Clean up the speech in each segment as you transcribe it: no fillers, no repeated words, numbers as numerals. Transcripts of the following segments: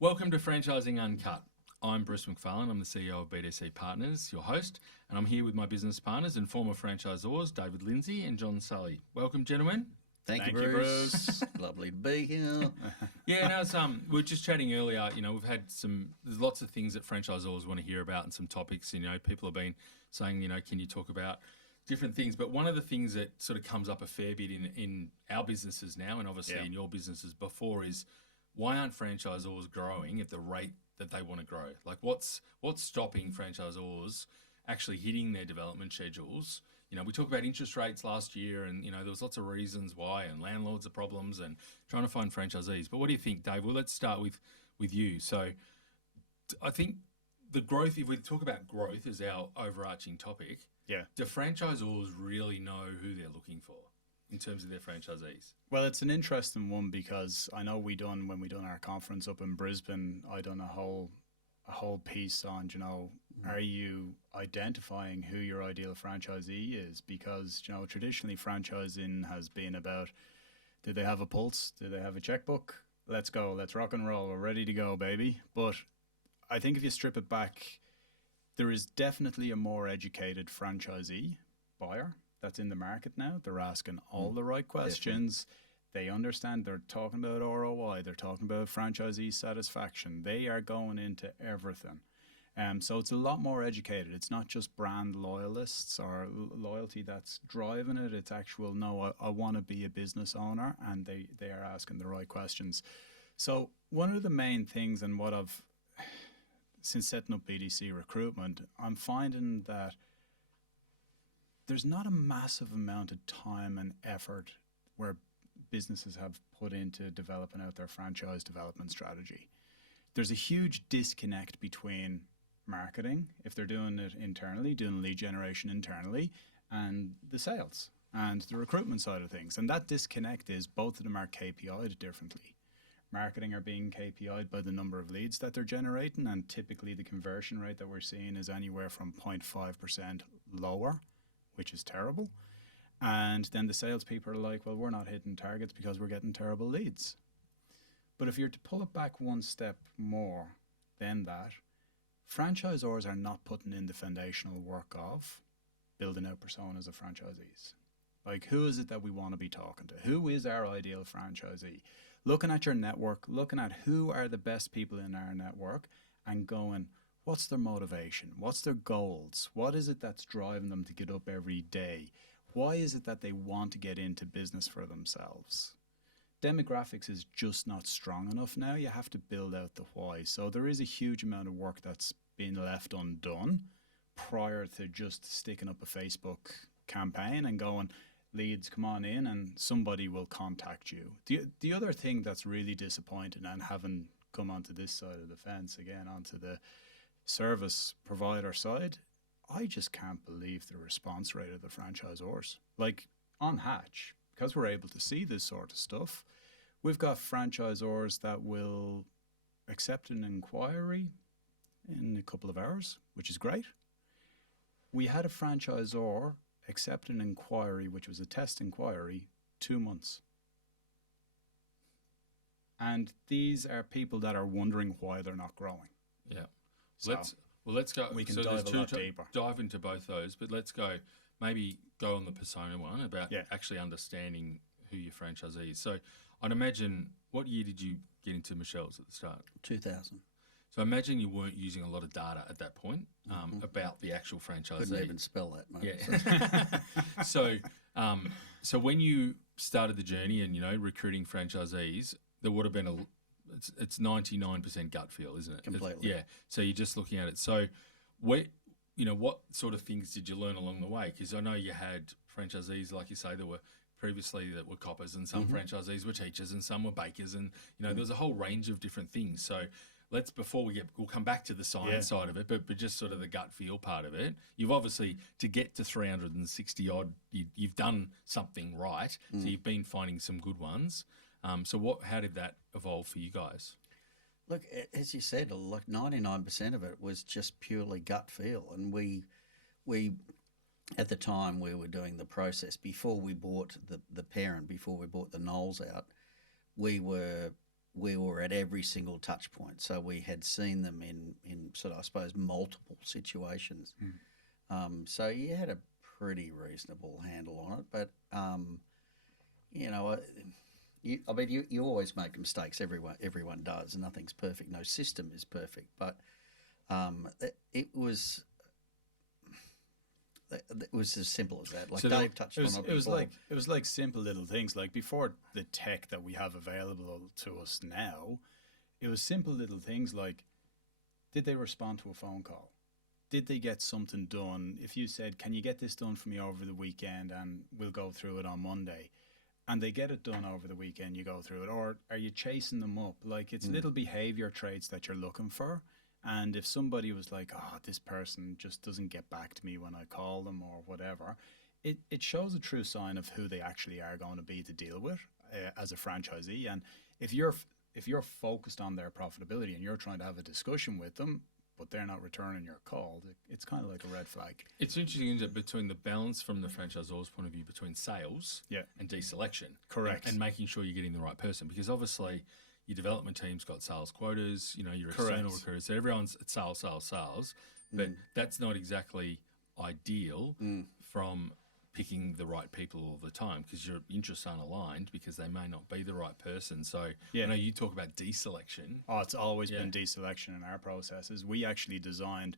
Welcome to Franchising Uncut. I'm Bruce McFarlane. I'm the CEO of BDC Partners, your host, and I'm here with my business partners and former franchisors, David Lindsay and Jon Sully. Welcome, gentlemen. Thank you, Bruce. Lovely to be here. Yeah, no, we were just chatting earlier. We've had there's lots of things that franchisors want to hear about and some topics. People have been saying, can you talk about different things? But one of the things that sort of comes up a fair bit in our businesses now, and obviously in your businesses before, is why aren't franchisors growing at the rate that they want to grow? Like, what's stopping franchisors actually hitting their development schedules? We talked about interest rates last year, and there was lots of reasons why, and landlords are problems, and trying to find franchisees. But what do you think, Dave? Well, let's start with you. So, I think the growth. If we talk about growth as our overarching topic, do franchisors really know who they're looking for in terms of their franchisees? Well, it's an interesting one because I know when we done our conference up in Brisbane, I done a whole piece on, are you identifying who your ideal franchisee is? Because, traditionally franchising has been about, do they have a pulse? Do they have a checkbook? Let's go. Let's rock and roll. We're ready to go, baby. But I think if you strip it back, there is definitely a more educated franchisee buyer that's in the market now. They're asking all the right questions. Definitely. They understand. They're talking about ROI. They're talking about franchisee satisfaction. They are going into everything. So it's a lot more educated. It's not just brand loyalists or loyalty that's driving it. It's actual, no, I want to be a business owner, and they are asking the right questions. So one of the main things, and what I've, since setting up BDC Recruitment, I'm finding that there's not a massive amount of time and effort where businesses have put into developing out their franchise development strategy. There's a huge disconnect between marketing, if they're doing it internally, doing lead generation internally, and the sales and the recruitment side of things. And that disconnect is both of them are KPI'd differently. Marketing are being KPI'd by the number of leads that they're generating, and typically the conversion rate that we're seeing is anywhere from 0.5% lower, which is terrible. And then the salespeople are like, well, we're not hitting targets because we're getting terrible leads. But if you're to pull it back one step more than that, franchisors are not putting in the foundational work of building out personas of franchisees. Like, who is it that we want to be talking to? Who is our ideal franchisee? Looking at your network, looking at who are the best people in our network, and going, what's their motivation? What's their goals? What is it that's driving them to get up every day? Why is it that they want to get into business for themselves? Demographics is just not strong enough now. You have to build out the why. So there is a huge amount of work that's been left undone prior to just sticking up a Facebook campaign and going, leads, come on in, and somebody will contact you. The other thing that's really disappointing, and having come onto this side of the fence again, onto the service provider side, I just can't believe the response rate of the franchisors. Like on Hatch, because we're able to see this sort of stuff, we've got franchisors that will accept an inquiry in a couple of hours, which is great. We had a franchisor accept an inquiry, which was a test inquiry, 2 months. And these are people that are wondering why they're not growing. Yeah. So let's go. We can so dive there's a lot deeper. Dive into both those, but let's go on the persona one about actually understanding who your franchisee is. So I'd imagine, what year did you get into Michelle's at the start? 2000. So I imagine you weren't using a lot of data at that point about the actual franchisee. Couldn't even spell that, mate. Yeah. So when you started the journey and, recruiting franchisees, there would have been it's 99% gut feel, isn't it? Completely. Yeah. So you're just looking at it. So what sort of things did you learn along the way? Because I know you had franchisees, like you say, that were coppers, and some franchisees were teachers, and some were bakers, and there was a whole range of different things. So we'll come back to the science side of it, but just sort of the gut feel part of it. You've obviously, to get to 360 odd, you've done something right. So you've been finding some good ones. How did that evolve for you guys? Look, as you said, like 99% of it was just purely gut feel. And we at the time we were doing the process before we bought the parent, before we bought the Knowles out, we were we were at every single touch point. So we had seen them in sort of, I suppose, multiple situations. So you had a pretty reasonable handle on it. But, you know, I mean, you always make mistakes. Everyone does. Nothing's perfect. No system is perfect. But it was as simple as that. Like So Dave touched on it before. It was like simple little things. Like before the tech that we have available to us now, it was simple little things like, did they respond to a phone call? Did they get something done? If you said, can you get this done for me over the weekend and we'll go through it on Monday, and they get it done over the weekend, you go through it, or are you chasing them up? Like, it's little behavior traits that you're looking for. And if somebody was like, oh, this person just doesn't get back to me when I call them or whatever, it shows a true sign of who they actually are going to be to deal with as a franchisee. And if you're focused on their profitability and you're trying to have a discussion with them, but they're not returning your call, it's kind of like a red flag. It's interesting, isn't it, between the balance from the franchisor's point of view between sales and deselection. Correct. And making sure you're getting the right person, because obviously your development team's got sales quotas, you know, your external recruiters, so everyone's at sales, but that's not exactly ideal from picking the right people all the time, because your interests aren't aligned, because they may not be the right person. So I know you talk about deselection. Oh, it's always been deselection in our processes. We actually designed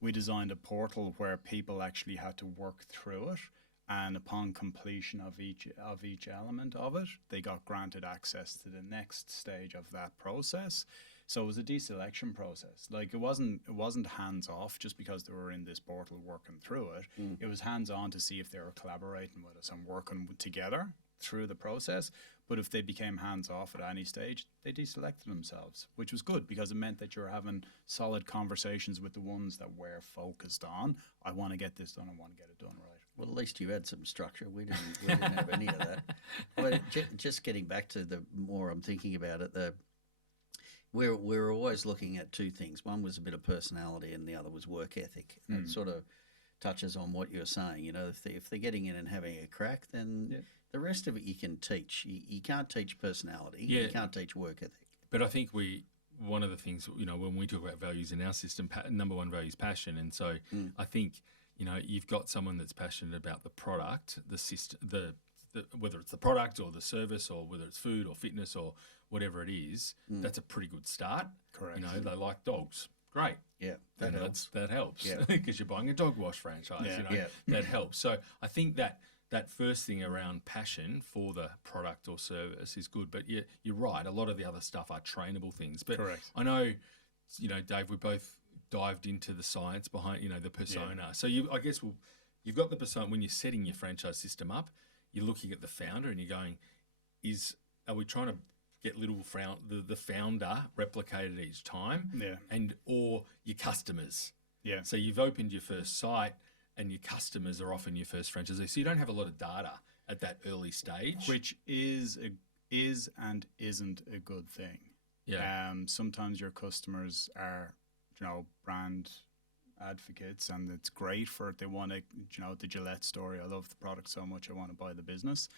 a portal where people actually had to work through it, and upon completion of each element of it, they got granted access to the next stage of that process. So it was a deselection process. Like, it wasn't hands off just because they were in this portal working through it. It was hands on to see if they were collaborating with us and working together through the process. But if they became hands off at any stage, they deselected themselves, which was good, because it meant that you were having solid conversations with the ones that were focused on, I want to get this done, I want to get it done right. Well, at least you had some structure. We didn't have any of that. But just getting back to the more I'm thinking about it, we're always looking at two things. One was a bit of personality, and the other was work ethic. And it sort of touches on what you're saying. You know, if they're getting in and having a crack, then the rest of it you can teach. You can't teach personality. Yeah. You can't teach work ethic. But I think one of the things, you know, when we talk about values in our system, number one value is passion. And so I think, you know, you've got someone that's passionate about the product, the system, whether it's the product or the service, or whether it's food or fitness or whatever it is, that's a pretty good start. Correct. You know, they like dogs. Great. Yeah, That helps. Yeah. Because you're buying a dog wash franchise, you know, that helps. So I think that first thing around passion for the product or service is good. But you're right. A lot of the other stuff are trainable things. But Correct. I know, you know, Dave, we both dived into the science behind, you know, the persona. So I guess you've got the persona. When you're setting your franchise system up, you're looking at the founder and you're going, are we trying to get the founder replicated each time? And or your customers. So you've opened your first site and your customers are often your first franchisee. So you don't have a lot of data at that early stage, which is and isn't a good thing. Sometimes your customers are, you know, brand advocates, and it's great for it. They want to, you know, the Gillette story. I love the product so much, I want to buy the business.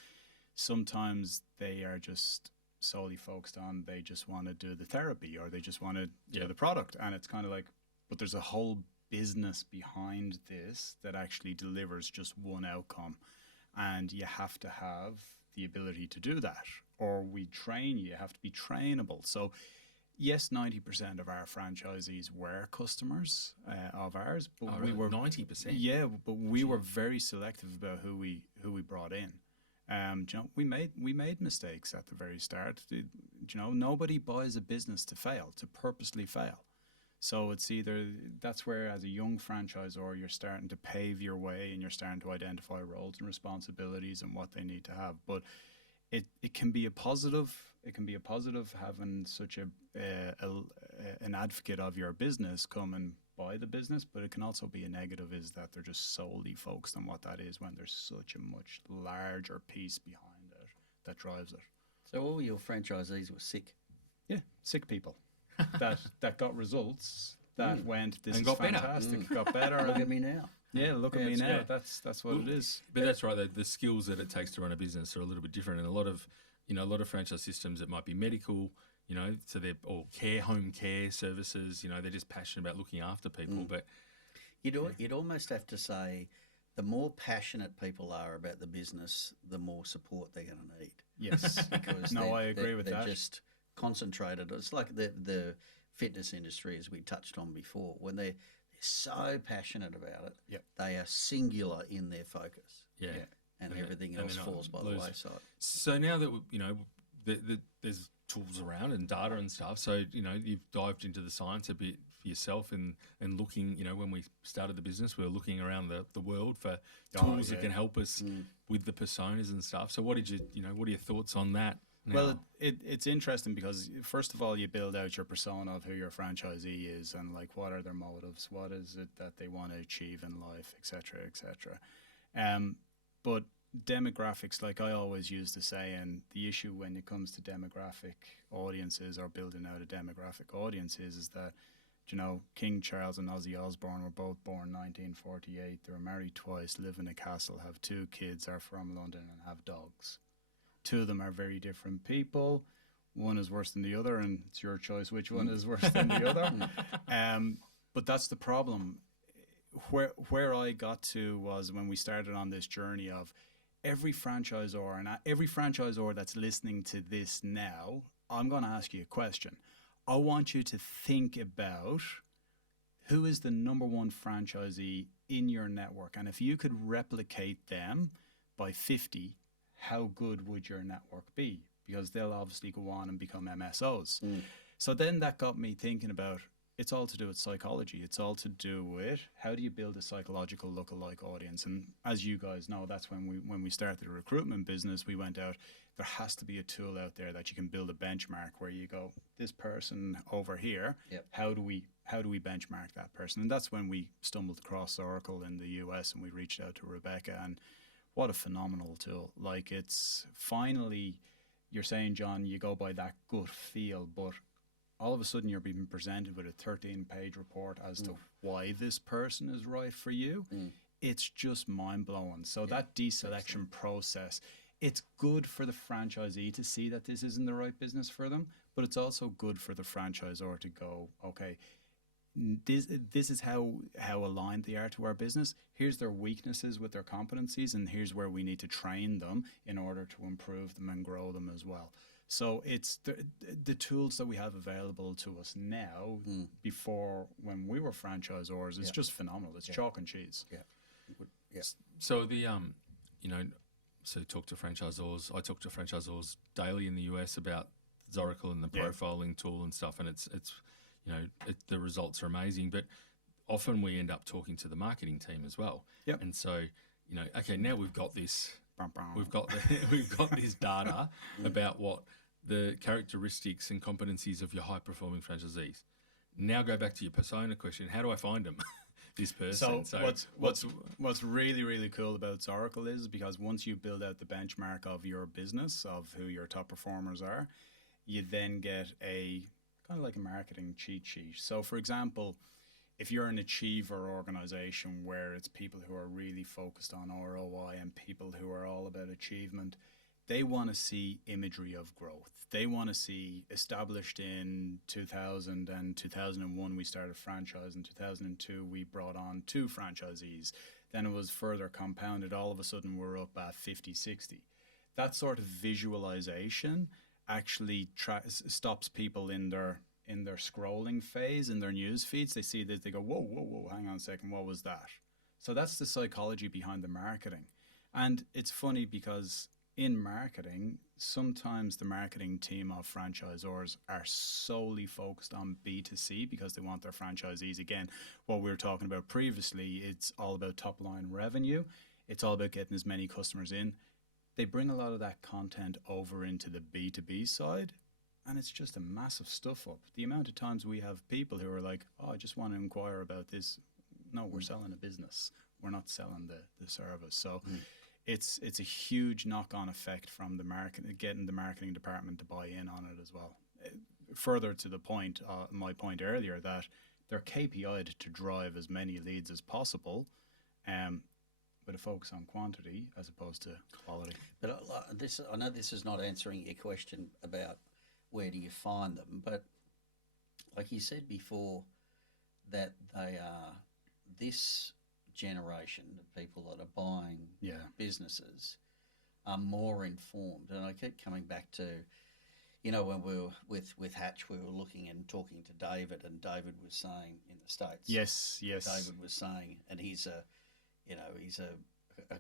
Sometimes they are just solely focused on, they just want to do the therapy, or they just want to do the product. And it's kind of like, but there's a whole business behind this that actually delivers just one outcome. And you have to have the ability to do that, or we train you. You have to be trainable. So yes, 90% of our franchisees were customers of ours, but we were 90%. Yeah, but we were very selective about who we brought in. You know, we made mistakes at the very start. You know, nobody buys a business to fail, to purposely fail. So it's either, that's where as a young franchisor, you're starting to pave your way and you're starting to identify roles and responsibilities and what they need to have. But it can be a positive. It can be a positive having such an advocate of your business come and buy the business, but it can also be a negative, is that they're just solely focused on what that is, when there's such a much larger piece behind it that drives it. So all your franchisees were sick? Yeah, sick people that got results, that went, this and is got fantastic, got better. Look at me now. Yeah, look at me now. That's what it is. But that's right. The skills that it takes to run a business are a little bit different, and a lot of franchise systems, it might be medical. you know, so they're or home care services, you know, they're just passionate about looking after people. But You'd almost have to say the more passionate people are about the business, the more support they're going to need. Yes. Because No, I agree with they're that. just concentrated. It's like the fitness industry, as we touched on before, when they're so passionate about it, Yep. they are singular in their focus, yeah. and And everything they're else not falls by the losing. wayside. So now that you know there's tools around and data and stuff, so you know you've dived into the science a bit for yourself and looking. You know, when we started the business, we were looking around the world for tools that can help us with the personas and stuff. So what did what are your thoughts on that? Now? Well, it's interesting because first of all, you build out your persona of who your franchisee is and like what are their motives, what is it that they want to achieve in life, etc., etc. But demographics, like I always used to say, and the issue when it comes to demographic audiences or building out a demographic audience is that, you know, King Charles and Ozzy Osbourne were both born 1948. They were married twice, live in a castle, have 2 kids, are from London, and have dogs. 2 of them are very different people. One is worse than the other, and it's your choice which one is worse than the other. But that's the problem. Where I got to was when we started on this journey of every franchisor, and every franchisor that's listening to this now, I'm going to ask you a question. I want you to think about who is the number 1 franchisee in your network, and if you could replicate them by 50, how good would your network be? Because they'll obviously go on and become MSOs. So then that got me thinking about, it's all to do with psychology. It's all to do with how do you build a psychological lookalike audience. And as you guys know, that's when we started the recruitment business, we went out, there has to be a tool out there that you can build a benchmark where you go, this person over here, how do we benchmark that person? And that's when we stumbled across Oracle in the US and we reached out to Rebecca, and what a phenomenal tool. Like, it's finally, you're saying, John, you go by that gut feel, but all of a sudden you're being presented with a 13-page report as to why this person is right for you. It's just mind-blowing. So that deselection process, it's good for the franchisee to see that this isn't the right business for them, but it's also good for the franchisor to go, okay, this is how aligned they are to our business. Here's their weaknesses with their competencies, and here's where we need to train them in order to improve them and grow them as well. So it's the tools that we have available to us now, before when we were franchisors, it's just phenomenal. It's chalk and cheese. So the so talk to franchisors. I talk to franchisors daily in the US about Zoracle and the profiling tool and stuff, and it's the results are amazing. But often we end up talking to the marketing team as well. And so okay, now we've got this. We've got this data about what the characteristics and competencies of your high-performing franchisees. Now go back to your persona question. How do I find them? This person. So what's really, really cool about Zoracle is because once you build out the benchmark of your business, of who your top performers are, you then get a kind of like a marketing cheat sheet. So for example, if you're an achiever organization where it's people who are really focused on ROI and people who are all about achievement, they want to see imagery of growth. They want to see, established in 2000 and 2001, we started franchise. In 2002, we brought on 2 franchisees. Then it was further compounded. All of a sudden, we're up at 50, 60. That sort of visualization actually stops people in their scrolling phase, in their news feeds. They see this, they go, whoa, hang on a second, what was that? So that's the psychology behind the marketing. And it's funny because in marketing, sometimes the marketing team of franchisors are solely focused on B2C because they want their franchisees. Again, what we were talking about previously, it's all about top line revenue. It's all about getting as many customers in. They bring a lot of that content over into the B2B side, and it's just a massive stuff up. The amount of times we have people who are like, oh, I just want to inquire about this. No, we're selling a business. We're not selling the service. So it's a huge knock-on effect from the getting the marketing department to buy in on it as well. Further to the point, my point earlier, that they're KPI'd to drive as many leads as possible, with a focus on quantity as opposed to quality. But I know this is not answering your question about where do you find them? But like you said before, that they are this generation of people that are buying businesses are more informed. And I keep coming back to, you know, when we were with Hatch, we were looking and talking to David, and David was saying in the States. Yes. David was saying, and he's a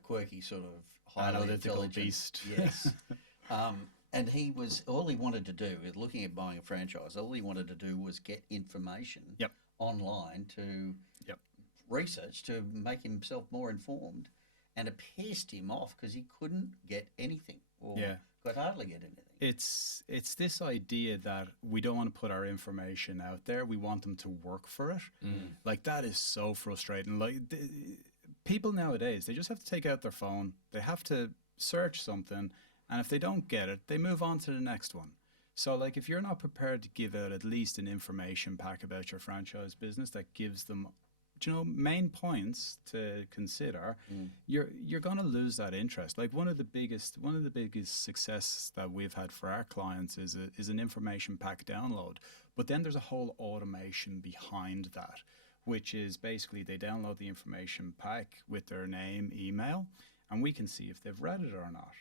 quirky sort of highly analytical intelligent beast. Yes. And all he wanted to do is looking at buying a franchise, all he wanted to do was get information online to research to make himself more informed, and it pissed him off because he couldn't get anything or could hardly get anything. It's this idea that we don't want to put our information out there. We want them to work for it. Like, that is so frustrating. Like, people nowadays, they just have to take out their phone. They have to search something, and if they don't get it, they move on to the next one. So, like, if you're not prepared to give out at least an information pack about your franchise business that gives them, you know, main points to consider, you're going to lose that interest. Like, one of the biggest successes that we've had for our clients is an information pack download. But then there's a whole automation behind that, which is basically they download the information pack with their name, email, and we can see if they've read it or not.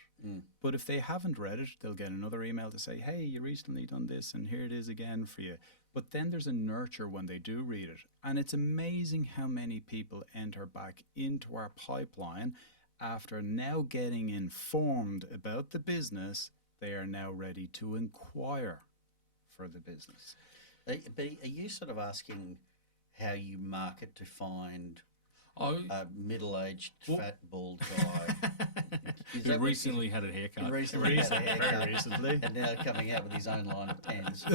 But if they haven't read it, they'll get another email to say, hey, you recently done this, and here it is again for you. But then there's a nurture when they do read it. And it's amazing how many people enter back into our pipeline after now getting informed about the business. They are now ready to inquire for the business. But are you sort of asking how you market to find a middle-aged, fat, bald guy who recently had a haircut? Very recently. And now coming out with his own line of tens.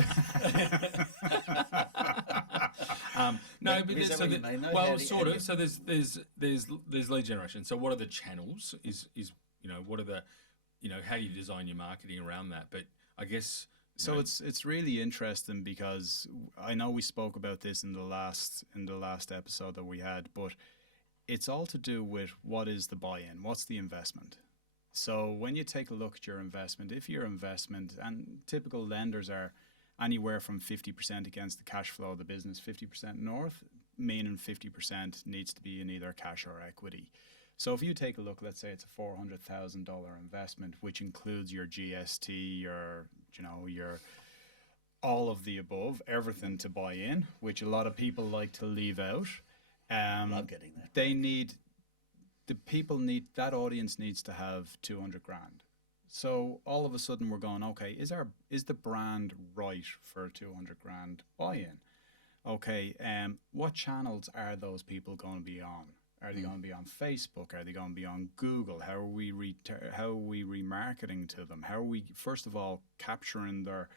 No, but sort of. So there's lead generation. So what are the channels? Is you know, what are the, you know, how do you design your marketing around that? But I guess. So it's really interesting because I know we spoke about this in the last episode that we had, but it's all to do with what is the buy-in, what's the investment. So when you take a look at your investment, if your investment, and typical lenders are anywhere from 50% against the cash flow of the business, 50% north, meaning 50% needs to be in either cash or equity. So if you take a look, let's say it's a $400,000 investment, which includes your GST, your all of the above, everything to buy in, which a lot of people like to leave out. Love getting that. That audience needs to have 200 grand. So all of a sudden we're going, okay, is the brand right for a 200 grand buy-in? Okay, what channels are those people going to be on? Are they going to be on Facebook? Are they going to be on Google? How are we remarketing to them? How are we, first of all, capturing their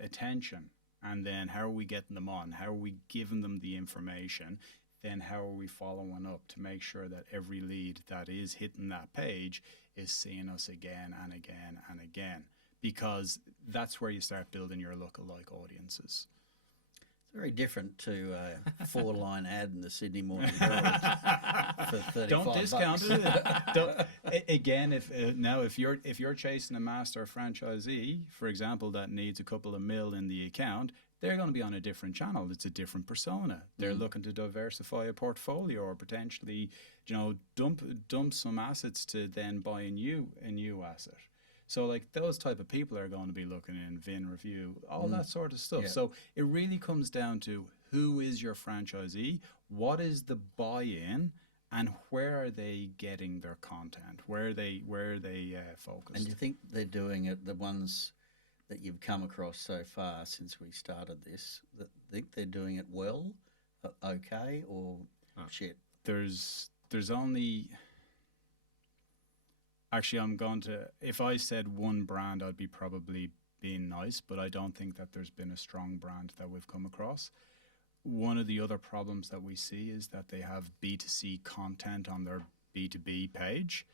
attention? And then how are we getting them on? How are we giving them the information? Then how are we following up to make sure that every lead that is hitting that page is seeing us again and again and again? Because that's where you start building your lookalike audiences. Very different to a 4-line ad in the Sydney Morning Herald for 35 Don't discount bucks. it. Again, if you're chasing a master franchisee, for example, that needs a couple of mil in the account, they're going to be on a different channel. It's a different persona. They're looking to diversify a portfolio or potentially, dump some assets to then buy a new asset. So like those type of people are going to be looking in Vin Review, all that sort of stuff. Yeah. So it really comes down to who is your franchisee, what is the buy-in, and where are they getting their content? Where are they focused? And you think they're doing it, the ones that you've come across so far since we started this, that think they're doing it well, okay, or shit? There's only... Actually, I'm going to, if I said one brand, I'd be probably being nice, but I don't think that there's been a strong brand that we've come across. One of the other problems that we see is that they have B2C content on their B2B page.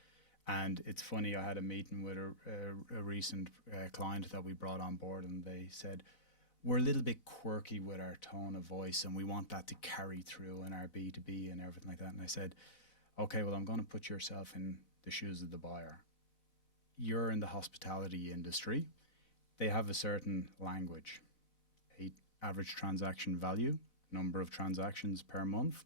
And it's funny, I had a meeting with a recent client that we brought on board, and they said, we're a little bit quirky with our tone of voice, and we want that to carry through in our B2B and everything like that. And I said, okay, well, I'm going to put yourself in the shoes of the buyer. You're in the hospitality industry. they have a certain language, a average transaction value, number of transactions per month.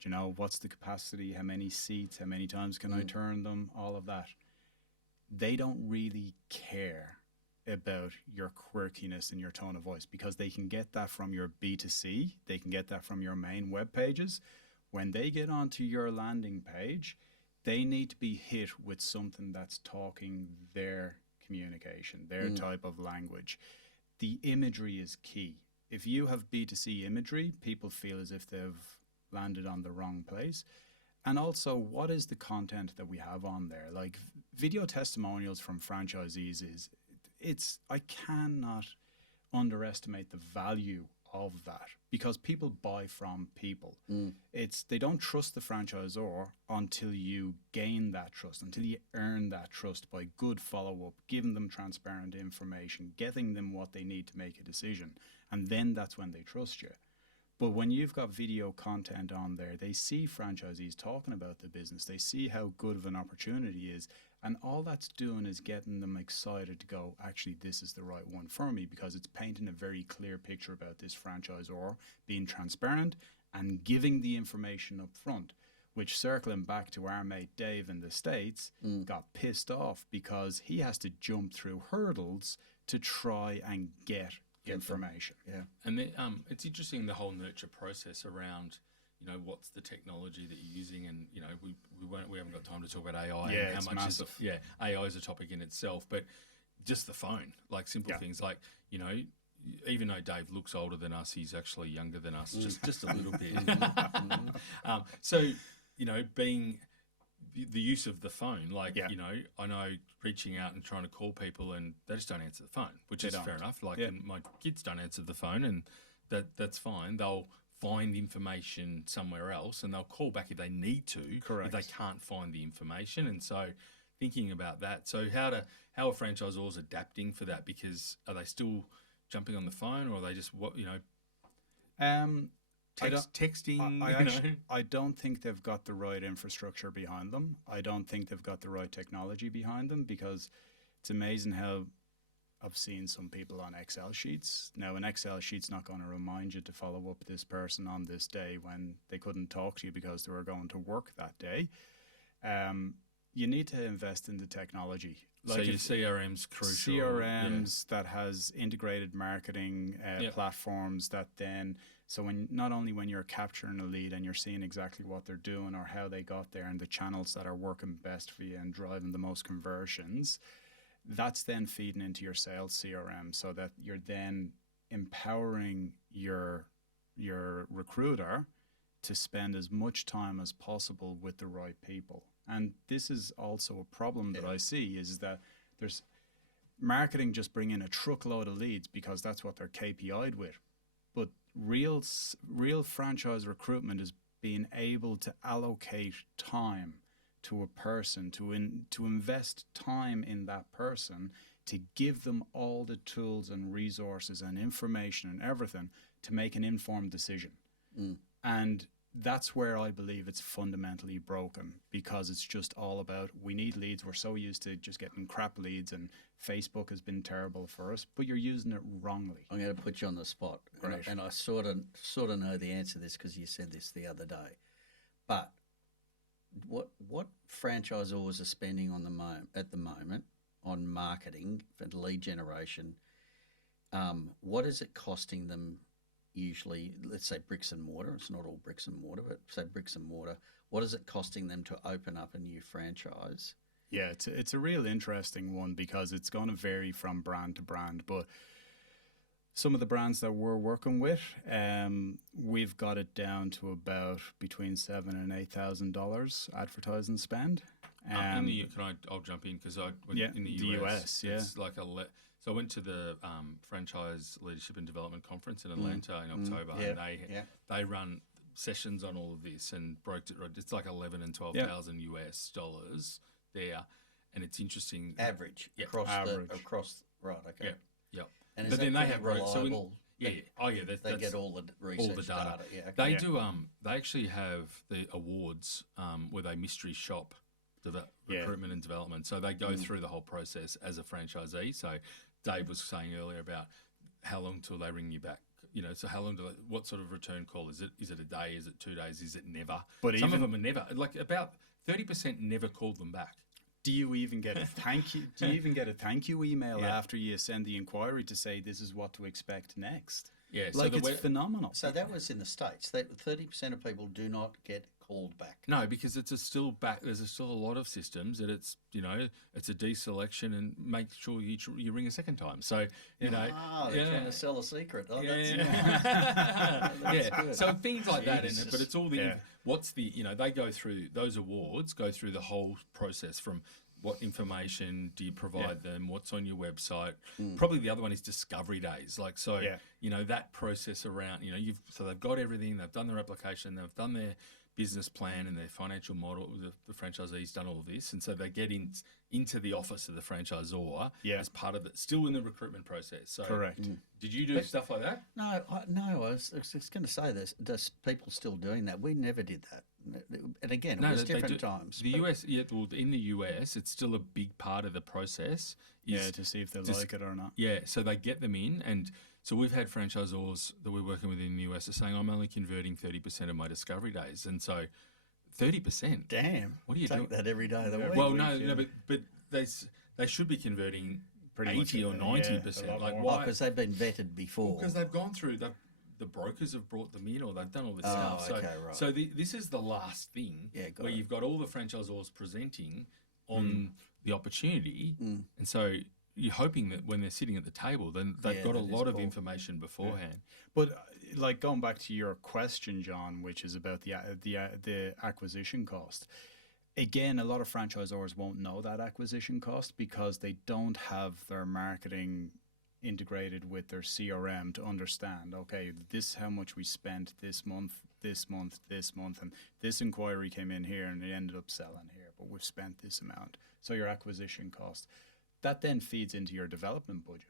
Do you know, what's the capacity, how many seats, how many times can I turn them, all of that. They don't really care about your quirkiness and your tone of voice, because they can get that from your B2C, they can get that from your main web pages. When they get onto your landing page, they need to be hit with something that's talking their communication, their type of language. The imagery is key. If you have B2C imagery, people feel as if they've landed on the wrong place. And also, what is the content that we have on there? Like video testimonials from franchisees I cannot underestimate the value of that, because people buy from people. They don't trust the franchisor until you gain that trust, until you earn that trust by good follow-up, giving them transparent information, getting them what they need to make a decision. And then that's when they trust you. But when you've got video content on there, they see franchisees talking about the business. They see how good of an opportunity is. And all that's doing is getting them excited to go, actually, this is the right one for me, because it's painting a very clear picture about this franchisor, being transparent and giving the information up front, which, circling back to our mate Dave in the States, got pissed off because he has to jump through hurdles to try and get information. Yeah. And it's interesting, the whole nurture process around, you know, what's the technology that you're using, and you know, we haven't got time to talk about AI. Yeah, and how it's much massive. AI is a topic in itself, but just the phone, like simple things like, you know, even though Dave looks older than us, he's actually younger than us, just a little bit. So, you know, being the use of the phone, like, you know, I know reaching out and trying to call people and they just don't answer the phone, which is fair enough. Like, and my kids don't answer the phone, and that's fine. They'll find information somewhere else and they'll call back if they need to. Correct. If they can't find the information. And so thinking about that, so how are franchisors adapting for that? Because are they still jumping on the phone, or are they just, what, you know, texting? I don't think they've got the right infrastructure behind them. I don't think they've got the right technology behind them, because it's amazing how I've seen some people on Excel sheets. Now, an Excel sheet's not going to remind you to follow up with this person on this day when they couldn't talk to you because they were going to work that day. You need to invest in the technology. Like, so your CRM's crucial. CRMs that has integrated marketing platforms that then, so not only when you're capturing a lead and you're seeing exactly what they're doing or how they got there and the channels that are working best for you and driving the most conversions, that's then feeding into your sales CRM, so that you're then empowering your recruiter to spend as much time as possible with the right people. And this is also a problem that I see, is that there's marketing just bring in a truckload of leads because that's what they're KPI'd with. But real franchise recruitment is being able to allocate time to a person, to invest time in that person, to give them all the tools and resources and information and everything to make an informed decision. And that's where I believe it's fundamentally broken, because it's just all about, we need leads. We're so used to just getting crap leads, and Facebook has been terrible for us, but you're using it wrongly. I'm going to put you on the spot. Right. And I sort of know the answer to this because you said this the other day. But what franchisors are spending at the moment on marketing for lead generation, what is it costing them? Usually, let's say bricks and mortar. It's not all bricks and mortar, but say bricks and mortar. What is it costing them to open up a new franchise? Yeah, it's a real interesting one, because it's going to vary from brand to brand. But some of the brands that we're working with, we've got it down to about between $7,000 and $8,000 advertising spend. I'll jump in, because in the US, it's like so I went to the Franchise Leadership and Development Conference in Atlanta in October, and they run sessions on all of this and broke it. It's like 11 and 12,000 US dollars there, and it's interesting. Average across right. Okay. Yeah. And but then they have reliable. They get all the research all the data. Yeah, okay. They do. They actually have the awards where they mystery shop recruitment and development. So they go through the whole process as a franchisee. So Dave was saying earlier about how long till they ring you back. So how long what sort of return call is it? Is it a day? Is it 2 days? Is it never? But some of even- them are never. Like about 30% never called them back. Do you even get a thank you? Do you even get a thank you email Yeah. after you send the inquiry to say this is what to expect next? Yeah, Like, the it's phenomenal. So that was in the States. That 30% of people do not get called back. No, because there's still a lot of systems that it's a deselection and make sure you ring a second time. So They're trying to sell a secret. Oh, that's yeah. good. So things like that, Jesus. but it's all the Yeah. they go through those awards, go through the whole process from what information do you provide them, what's on your website. Probably the other one is discovery days. That process around so they've got everything, they've done their application, they've done their business plan and their financial model. The franchisee's done all of this, and so they get into the office of the franchisor as part of it, still in the recruitment process. So Correct. Did you do stuff like that? No, I was just going to say this. There's people still doing that. We never did that. And again, it was they different do. times. The but- US, in the US, it's still a big part of the process. To see if they like it or not. Yeah, so they get them in, and so we've had franchisors that we're working with in the US are saying, I'm only converting 30% of my discovery days. And so 30%. Damn. What do you take do? that every day of the week? Well, week, no, but they should be converting Pretty much, 80 or 90%. a lot Like more. why? Because they've been vetted before. Because they've gone through the brokers have brought them in, or they've done all this Oh, stuff. So, okay, right. so this is the last thing Yeah, got where it. you've got all the franchisors presenting on the opportunity, Mm. and so you're hoping that when they're sitting at the table, then they've Yeah, got a that is lot of cool. information beforehand. But like going back to your question, John, which is about the acquisition cost. Again, a lot of franchisors won't know that acquisition cost because they don't have their marketing integrated with their CRM to understand, okay, this is how much we spent this month, and this inquiry came in here and it ended up selling here, but we've spent this amount. So your acquisition cost, that then feeds into your development budget.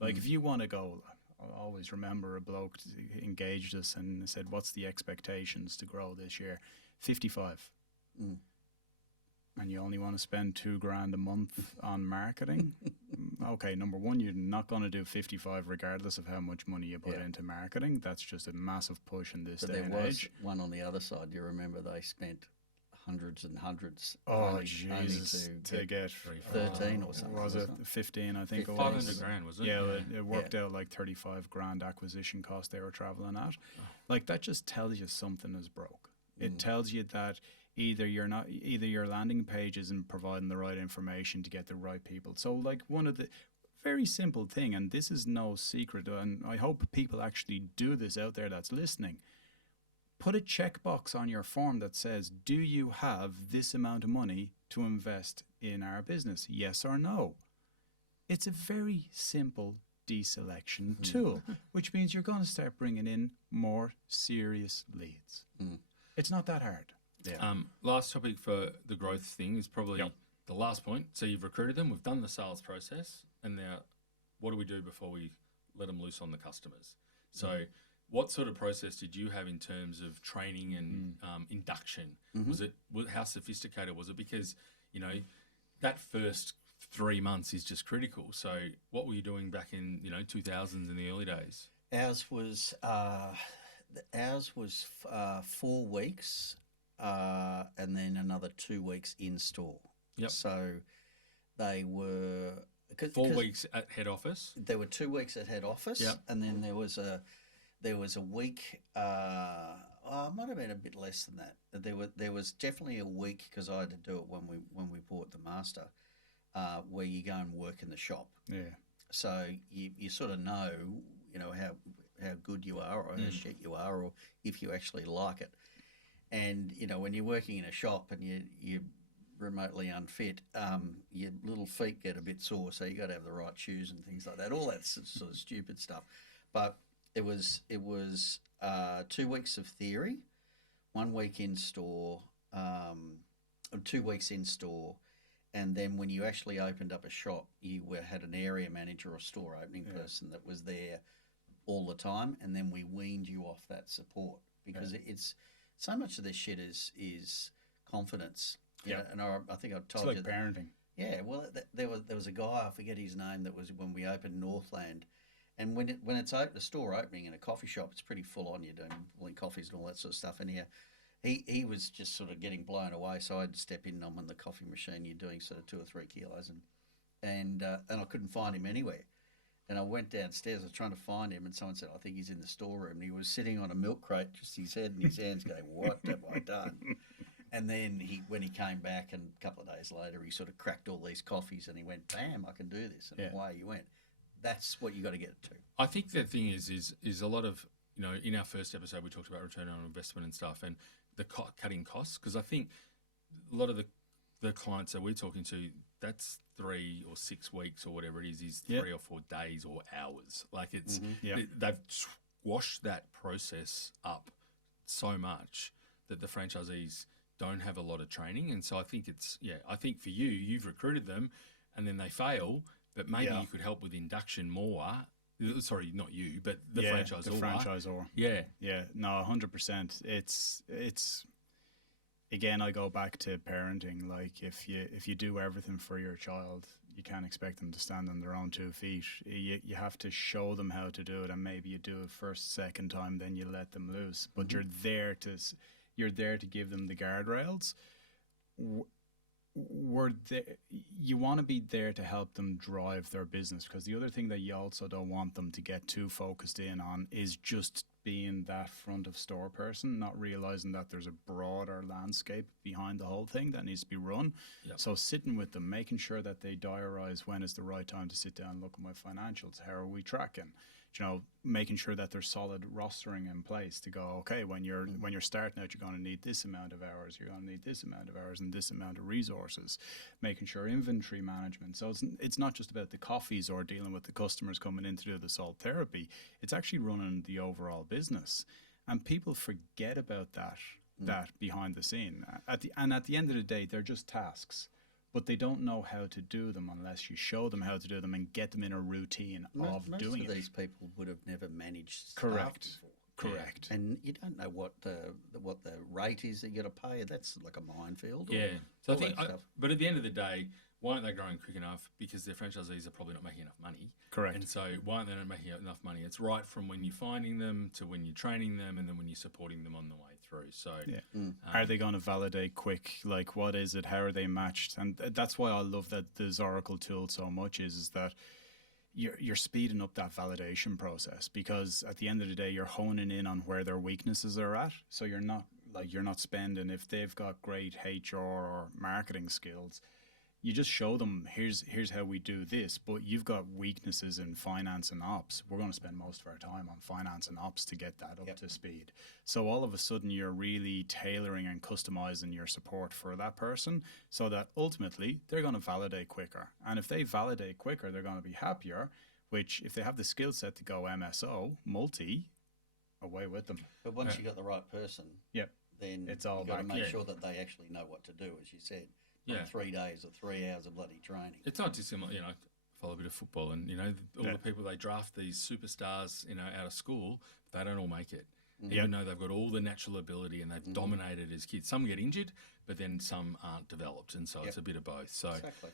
Like if you want to go, I always remember a bloke engaged us and said, what's the expectations to grow this year? 55. And you only want to spend $2,000 a month on marketing. Okay, number one, you're not going to do 55 regardless of how much money you put into marketing. That's just a massive push in this But day there and was age. one on the other side. You remember they spent hundreds and hundreds. Oh, only Jesus, to get 13 or something. was it wasn't 15? I think it 15. was. 500 grand, was it? Yeah, it worked out like 35 grand acquisition cost they were traveling at. Like that just tells you something is broke. It tells you that either your landing page isn't providing the right information to get the right people. So like one of the very simple thing, and this is no secret, and I hope people actually do this out there that's listening. Put a checkbox on your form that says, do you have this amount of money to invest in our business? Yes or no? It's a very simple deselection tool, which means you're going to start bringing in more serious leads. It's not that hard. Yeah. Last topic for the growth thing is probably the last point. So you've recruited them, we've done the sales process, and now what do we do before we let them loose on the customers? So what sort of process did you have in terms of training and induction? How sophisticated was it? Because, that first 3 months is just critical. So what were you doing back in, 2000s in the early days? Ours was 4 weeks, and then another 2 weeks in store. Yep. So they were 4 weeks at head office. There were 2 weeks at head office, Yep. and then there was a week. It might have been a bit less than that. There was definitely a week because I had to do it when we bought the master, where you go and work in the shop. Yeah. So you sort of know how good you are or how shit you are or if you actually like it. And when you're working in a shop and you're remotely unfit, your little feet get a bit sore, so you got to have the right shoes and things like that. All that sort of stupid stuff. But it was 2 weeks of theory, 1 week in store, 2 weeks in store, and then when you actually opened up a shop, you had an area manager or store opening person that was there all the time, and then we weaned you off that support because it's so much of this shit is confidence. You know, and I think I've told It's like you that. parenting. Yeah, well, there was a guy, I forget his name, that was when we opened Northland, and when it's a store opening in a coffee shop, it's pretty full on. You're doing coffees and all that sort of stuff in here. He was just sort of getting blown away, so I had to step in on the coffee machine. You're doing sort of 2 or 3 kilos, and I couldn't find him anywhere. And I went downstairs, I was trying to find him, and someone said, I think he's in the storeroom. And he was sitting on a milk crate, just his head in his hands, going, what have I done? And then when he came back, and a couple of days later, he sort of cracked all these coffees, and he went, bam, I can do this. And away he went. That's what you got to get to. I think the thing is a lot of, in our first episode, we talked about return on investment and stuff, and the cutting costs, because I think a lot of the clients that we're talking to, that's 3 or 6 weeks or whatever it is 3 or 4 days or hours. Like it's they've squashed that process up so much that the franchisees don't have a lot of training. And so I think I think for you've recruited them and then they fail, but maybe you could help with induction more. Sorry, not you, but the franchisor. The franchisor. Yeah. Yeah. No, 100%. It's again, I go back to parenting. Like if you do everything for your child, you can't expect them to stand on their own 2 feet. You have to show them how to do it, and maybe you do it first, second time, then you let them loose. But you're there to give them the guardrails. You want to be there to help them drive their business, because the other thing that you also don't want them to get too focused in on is just being that front of store person, not realizing that there's a broader landscape behind the whole thing that needs to be run. So sitting with them, making sure that they diarize when is the right time to sit down and look at my financials, how are we tracking, making sure that there's solid rostering in place to go, okay, when you're starting out, you're going to need this amount of hours, you're going to need this amount of hours and this amount of resources, making sure inventory management. So it's not just about the coffees or dealing with the customers coming in to do the salt therapy. It's actually running the overall business. And people forget about that behind the scene. At the end of the day, they're just tasks. But they don't know how to do them unless you show them how to do them and get them in a routine of doing it. Most of these people would have never managed staff Correct. before. Correct. And you don't know what the rate is that you got to pay. That's like a minefield. Yeah. So I think, stuff. but at the end of the day, why aren't they growing quick enough? Because their franchisees are probably not making enough money. Correct. And so why aren't they not making enough money? It's right from when you're finding them to when you're training them and then when you're supporting them on the way through. So are they going to validate quick? Like, what is it? How are they matched? And that's why I love that the Zoracle tool so much is that you're speeding up that validation process, because at the end of the day, you're honing in on where their weaknesses are at. So you're not spending, if they've got great HR or marketing skills, you just show them, here's how we do this, but you've got weaknesses in finance and ops. We're going to spend most of our time on finance and ops to get that up to speed. So all of a sudden you're really tailoring and customizing your support for that person so that ultimately they're going to validate quicker. And if they validate quicker, they're going to be happier, which if they have the skill set to go MSO, multi, away with them. But once you got the right person, then it's all you got to back. make sure that they actually know what to do, as you said. 3 days or 3 hours of bloody training. it's not dissimilar, follow a bit of football and, all the people they draft, these superstars, out of school, they don't all make it. Even though they've got all the natural ability and they've dominated as kids. Some get injured, but then some aren't developed. And so it's a bit of both. So Exactly.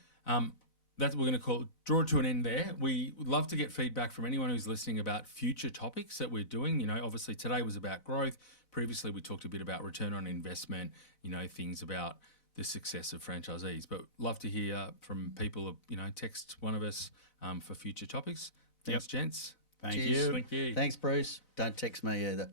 that's what we're going to draw it to an end there. We would love to get feedback from anyone who's listening about future topics that we're doing. Obviously today was about growth. Previously we talked a bit about return on investment, things about the success of franchisees, but love to hear from people. Text one of us for future topics. Thanks, gents. Thank Cheers. you. Thank you. Thanks, Bruce. Don't text me either.